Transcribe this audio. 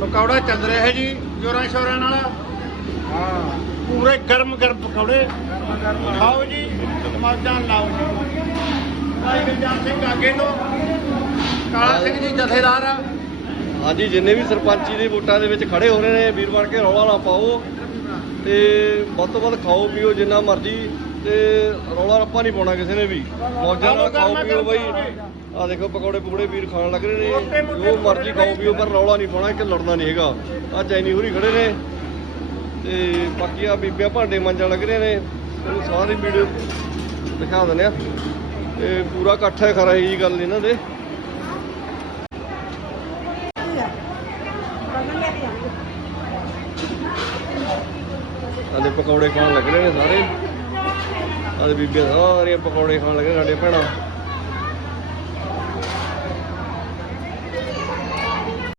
ਪਕੌੜਾ ਚੱਲ ਰਿਹਾ ਹੈ ਜੀ, ਜੋਰਾਂ ਸ਼ੋਰਾਂ ਨਾਲ। ਹਾਂ, ਪੂਰੇ ਗਰਮ ਗਰਮ ਪਕੌੜੇ। ਖਾਓ ਜੀ ਮੌਜਾਂ ਲਾਓ ਜੀ। ਭਾਈ ਗੁਰਜਾਨ ਸਿੰਘ ਆਗੇ ਤੋਂ। ਕਾਲਾ ਸਿੰਘ ਜੀ, ਜਥੇਦਾਰ। ਆ ਹਾਂਜੀ, ਜਿੰਨੇ ਵੀ ਸਰਪੰਚੀ ਦੇ ਵੋਟਾਂ ਦੇ ਵਿੱਚ ਖੜੇ ਹੋ ਰਹੇ ਨੇ, ਵੀਰ ਬਣ ਕੇ ਰੌਲਾ ਨਾ ਪਾਓ ਤੇ ਵੱਧ ਤੋਂ ਵੱਧ ਖਾਓ ਪੀਓ ਜਿੰਨਾ ਮਰਜ਼ੀ। ਤੇ ਰੌਲਾ ਰੱਪਾ ਨਹੀਂ ਪਾਉਣਾ ਕਿਸੇ ਨੇ ਵੀ। ਮੌਜਾਂ ਨਾਲ ਖਾਓ ਪੀਓ ਬਾਈ। ਆ ਦੇਖੋ ਪਕੌੜੇ ਪਕੌੜੇ ਵੀਰ ਖਾਣ ਲੱਗ ਰਹੇ ਨੇ। ਜੋ ਮਰਜ਼ੀ ਖਾਓ ਪੀਓ ਪਰ ਰੌਲਾ ਨਹੀਂ ਪਾਉਣਾ ਕਿ ਲੜਨਾ ਨਹੀਂ ਹੈਗਾ। ਆ ਚੈਨੀ ਹੋਰੀ ਖੜੇ ਨੇ। ਤੇ ਬਾਕੀ ਆ ਬੀਬੀਆਂ ਭਾਂਡੇ ਮਾਂਜਣ ਲੱਗ ਰਹੇ ਨੇ। ਤੁਹਾਨੂੰ ਸਾਰੀ ਵੀਡੀਓ ਦਿਖਾ ਦਿੰਦੇ ਆ। ਤੇ ਪੂਰਾ ਇਕੱਠ ਹੈ ਖਰਾ ਇਹੀ ਗੱਲ ਇਹਨਾਂ ਦੇ। ਆਦੇ ਪਕੌੜੇ ਖਾਣ ਲੱਗ ਰਹੇ ਨੇ ਸਾਰੇ। ਆਹ ਬੀਬੀਆਂ ਸਾਰੀਆਂ ਪਕੌੜੇ ਖਾਣ ਲੱਗ ਸਾਡੇ ਭੈਣਾਂ।